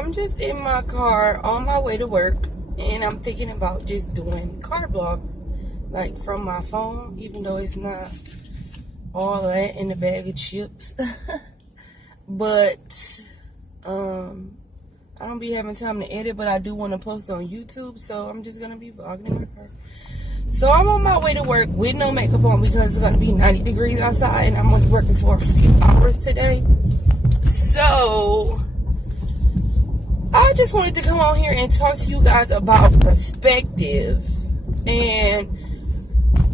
I'm just in my car on my way to work, and I'm thinking about just doing car vlogs, like from my phone, even though it's not all that in the bag of chips. But I don't be having time to edit, but I do want to post on YouTube, so I'm just gonna be vlogging in my car. So I'm on my way to work with no makeup on because it's gonna be 90 degrees outside, and I'm only working for a few hours today. So I just wanted to come on here and talk to you guys about perspective. And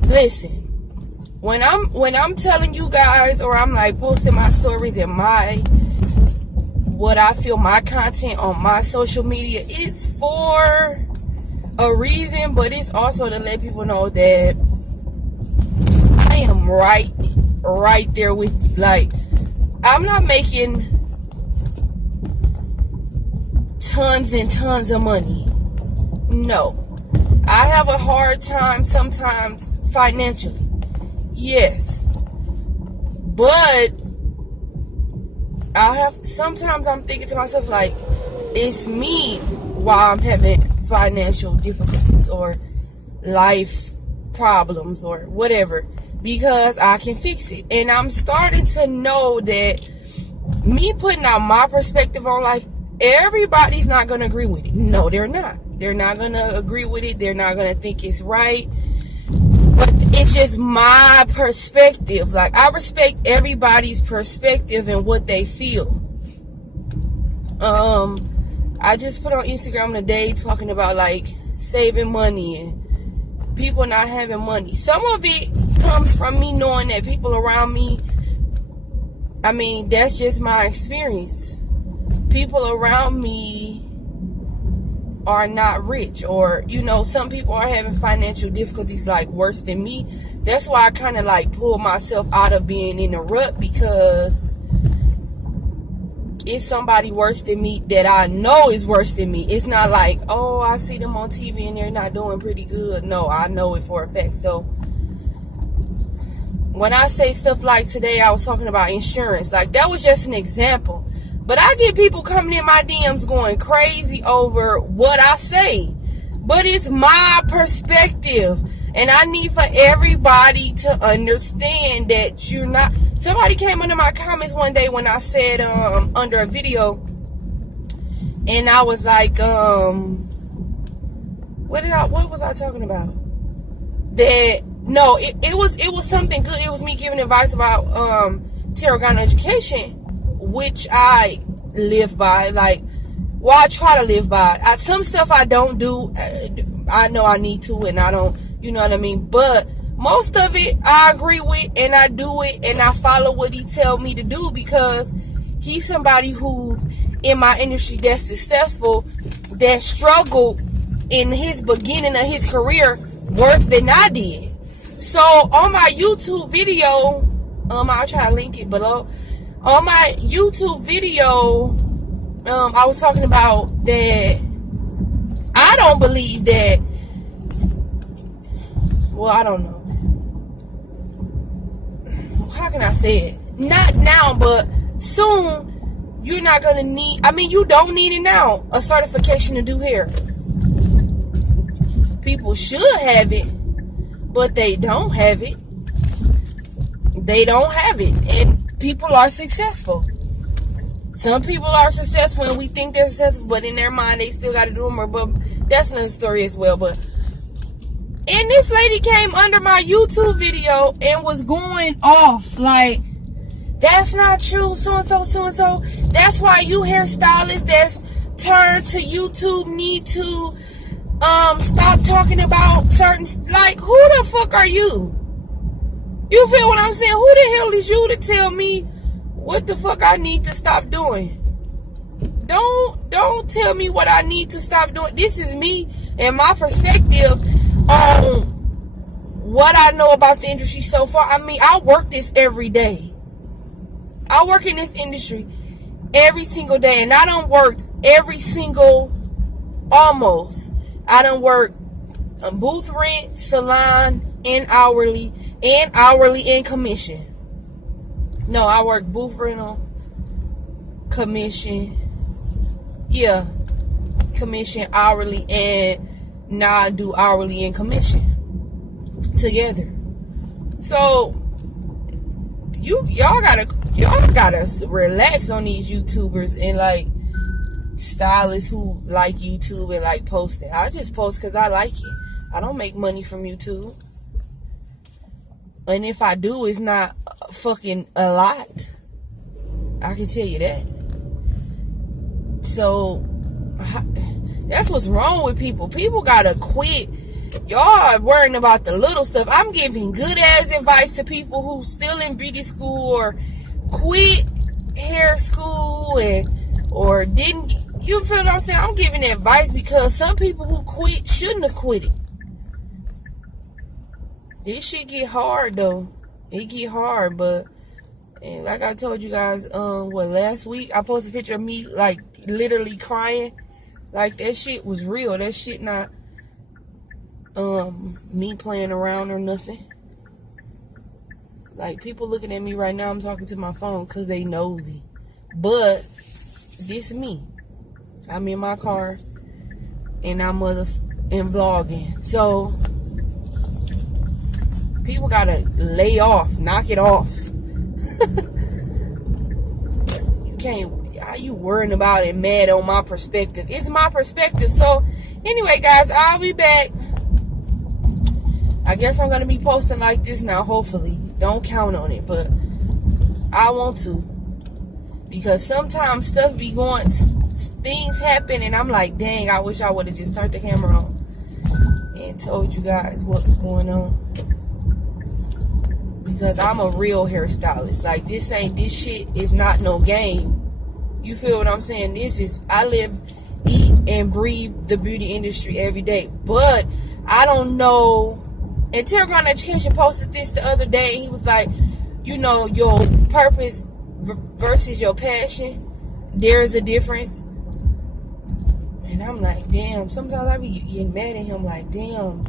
listen, when I'm telling you guys, or I'm like posting my stories and what I feel, my content on my social media, it's for a reason, but it's also to let people know that I am right there with you. Like, I'm not making tons and tons of money. No. I have a hard time sometimes financially. Yes. But sometimes I'm thinking to myself, like, it's me while I'm having financial difficulties or life problems or whatever, because I can fix it. And I'm starting to know that me putting out my perspective on life, everybody's not going to agree with it. No, they're not. They're not going to agree with it. They're not going to think it's right. But it's just my perspective. Like, I respect everybody's perspective and what they feel. I just put on Instagram today talking about, like, saving money and people not having money. Some of it comes from me knowing that people around me, I mean, that's just my experience. People around me are not rich, or, you know, some people are having financial difficulties, like, worse than me. That's why I kind of, like, pull myself out of being in a rut, because it's somebody worse than me that I know is worse than me. It's not like, oh, I see them on TV and they're not doing pretty good. No, I know it for a fact. So when I say stuff like today, I was talking about insurance. Like, that was just an example. But I get people coming in my DMs going crazy over what I say. But it's my perspective. And I need for everybody to understand that you're not... Somebody came under my comments one day when I said, under a video, and I was like, what was I talking about? That, no, it was something good. It was me giving advice about, Terragon education, which I live by. Like, well, I try to live by. Some stuff I don't do. I know I need to, and I don't, you know what I mean? But most of it I agree with, and I do it, and I follow what he tell me to do, because he's somebody who's in my industry that's successful, that struggled in his beginning of his career worse than I did. So on my YouTube video, I'll try to link it below. On my YouTube video, I was talking about that I don't believe that, well, I don't know. How can I say it? Not now, but soon, you're not going to need, I mean, you don't need it now, a certification to do hair. People should have it, but they don't have it. They don't have it. And people are successful. Some people are successful and we think they're successful, but in their mind, they still got to do more. But that's another story as well. But, and this lady came under my YouTube video and was going off like, that's not true, so-and-so, so-and-so. That's why you hairstylists that's turned to YouTube need to stop talking about certain, like, who the fuck are you? You feel what I'm saying? Who the hell is you to tell me what the fuck I need to stop doing? Don't tell me what I need to stop doing. This is me and my perspective on what I know about the industry so far. I mean, I work this every day. I work in this industry every single day, and I done worked every single, almost. I done worked booth rent, salon, and hourly and commission. No, I work booth rental, commission. Yeah, commission hourly, and now I do hourly and commission together. So y'all gotta relax on these YouTubers and like stylists who like YouTube and like posting. I just post because I like it. I don't make money from YouTube, and if I do, it's not fucking a lot. I can tell you that. So that's what's wrong with people. People gotta quit. Y'all are worrying about the little stuff. I'm giving good ass advice to people who still in beauty school or quit hair school or didn't. You feel what I'm saying? I'm giving advice because some people who quit shouldn't have quit it. This shit get hard though. It get hard, but and like I told you guys, last week I posted a picture of me like literally crying. Like that shit was real. That shit not me playing around or nothing. Like people looking at me right now, I'm talking to my phone because they nosy. But this me. I'm in my car and I'm vlogging. So people gotta lay off, knock it off. You can't. How you worrying about it? Mad on my perspective? It's my perspective. So anyway, guys, I'll be back. I guess I'm gonna be posting like this now. Hopefully, don't count on it, but I want to because sometimes stuff be going, things happen, and I'm like, dang, I wish I would have just turned the camera on and told you guys what's going on. Because I'm a real hairstylist. Like this shit is not no game. You feel what I'm saying? This is, I live, eat, and breathe the beauty industry every day. But I don't know. And Terragon Education posted this the other day. He was like, you know, your purpose versus your passion, there is a difference. And I'm like, damn. Sometimes I be getting mad at him, like, damn,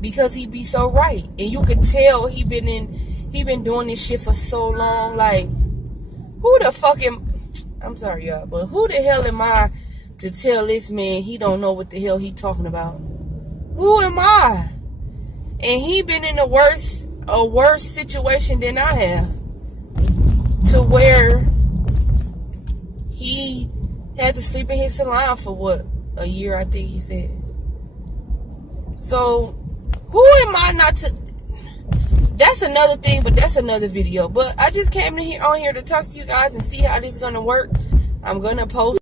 because he be so right. And you could tell he been doing this shit for so long. Like, who the fucking, I'm sorry y'all, but who the hell am I to tell this man he don't know what the hell he talking about? Who am I? And he been in a worse situation than I have, to where he had to sleep in his salon for what, a year, I think he said. So who am I not to? That's another thing, but that's another video. But I just came on here to talk to you guys and see how this is gonna work. I'm gonna post